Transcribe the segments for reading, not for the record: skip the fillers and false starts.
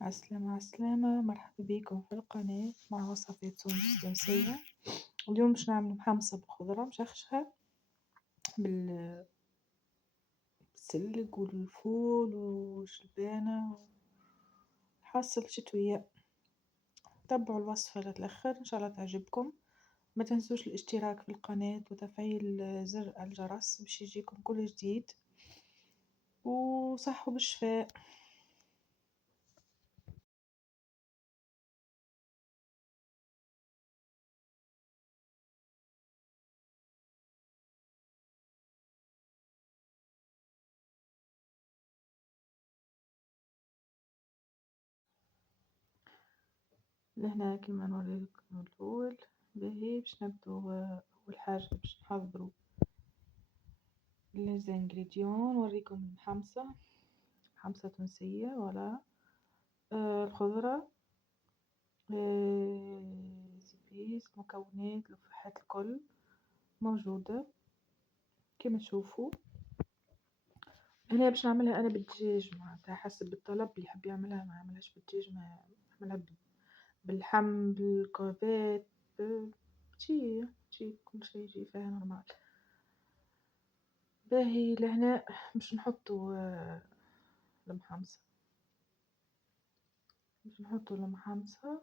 عسلامة عسلامة، مرحبا بيكم في القناة مع وصفات تونس تونسية. اليوم باش نعمل محمصة بالخضرة مشخشخة بالسلق والفول والجبانة حاصل شتوية. تبعوا الوصفة للآخر إن شاء الله تعجبكم. ما تنسوش الاشتراك في القناة وتفعيل زر الجرس باش يجيكم كل جديد، وصحوا بالشفاء. لهنا كيما نوريلكم الفول باهي. باش نبدو أول حاجة باش نحضرو لي زانغريديون. نوريكم المحمصة، محمصة تونسية ولا الخضرة، زبيب، مكونات الفحات الكل موجودة كما تشوفوا. هنا باش نعملها انا بالدجاج، معناتها حسب الطلب، اللي يحب يعملها ما يعملهاش بالدجاج، ما يعملها باللحم بالكرفات تجي كل شيء يجي فيها نورمال. باهي لهنا باش نحطو المحمصة، باش نحطو المحمصة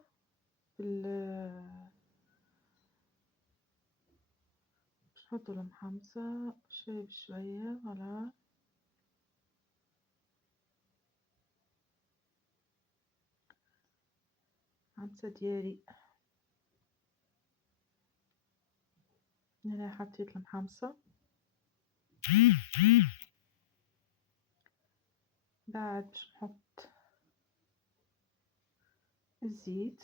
نحطو المحمصة شوية بشوية. فوالا محمصة ديالي هنا حطيت المحمصة. بعد باش نحط الزيت،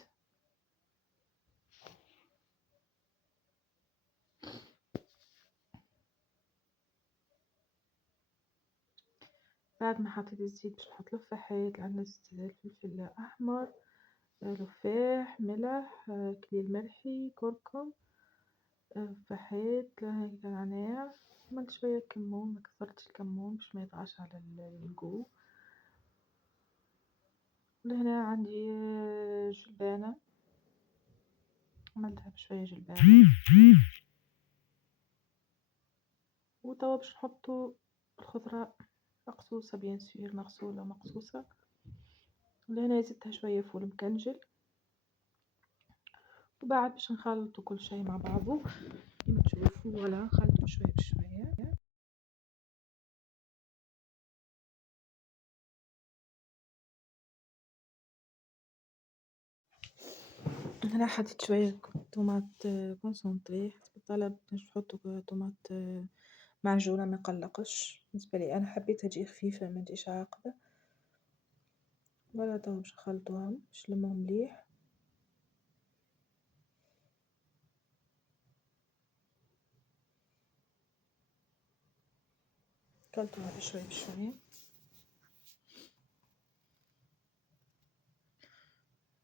بعد ما حطيت الزيت باش نحط الفحيت، العنز، الفلفل الأحمر، لفاح، ملح، كليل ملحي، كركم، فحيت، نعناع، عملت شوية كمون، ما كثرتش الكمون باش ما يطغاش على الجو. ولهنا عندي جلبانة، عملتها بشوية جلبانة. وتوا باش نحطو الخضرة مقصوصة بيان سور، مغسولة مقصوصة. ولهنا زدتها شوية فول مكنجل. وبعد باش نخلطو كل شيء مع بعضو كما تشوفوا. ولا نخلطو شوية بشوية. هنا حطيت شوية طماط كونسونطري حسب الطلب، باش نحطو طماط معجونة ما يقلقش. بالنسبة لي أنا حبيتها تجي خفيفة ما تجيش عاقدة. ولا توا باش نخلطوهم باش نلمهم مليح. خلطوها بشوية بشوية.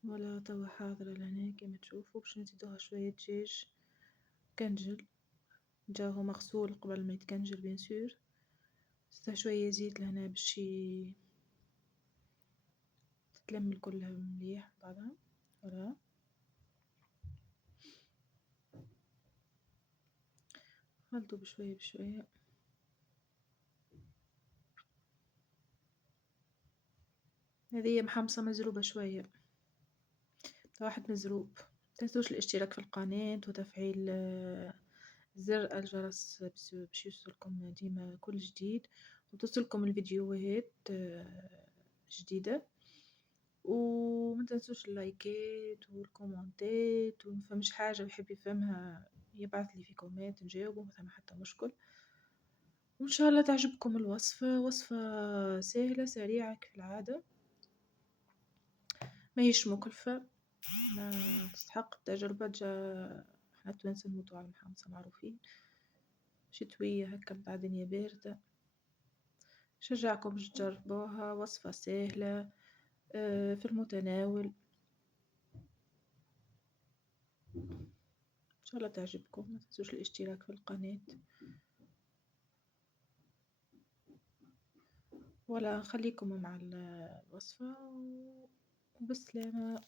ولا توا حاضرة لهنا كما تشوفوا. باش نزيدوها شوية دجاج كنجل، جاهو مغسول قبل ما يتكنجل بيان سور. زدتها شوية زيت لهنا باش تتلم كلها مليح بعضها. ولا خلطوا بشوية بشوية. هذه محمصة مزروبة شوية، واحد مزروب. متنسوش الاشتراك في القناة وتفعيل زر الجرس باش يوصلكم ديما كل جديد، وتوصلكم الفيديوهات جديدة. ومتنسوش اللايكات والكومنتات، ومفهمش حاجة ويحب يفهمها يبعث لي في كومنت نجاوبه، ما ثم حتى مشكل. وان شاء الله تعجبكم الوصفة. وصفة سهلة سريعة كيف العادة، ما هيش مكلفة، تستحق التجربة. احنا التوانسة نموتوا على المحمصة معروفين. شتوية هكا متاع دنيا باردة، شجعكم باش تجربوها. وصفة سهلة في المتناول، ان شاء الله تعجبكم. ما تنسوش الاشتراك في القناة. ولا نخليكم مع الوصفة وبالسلامة.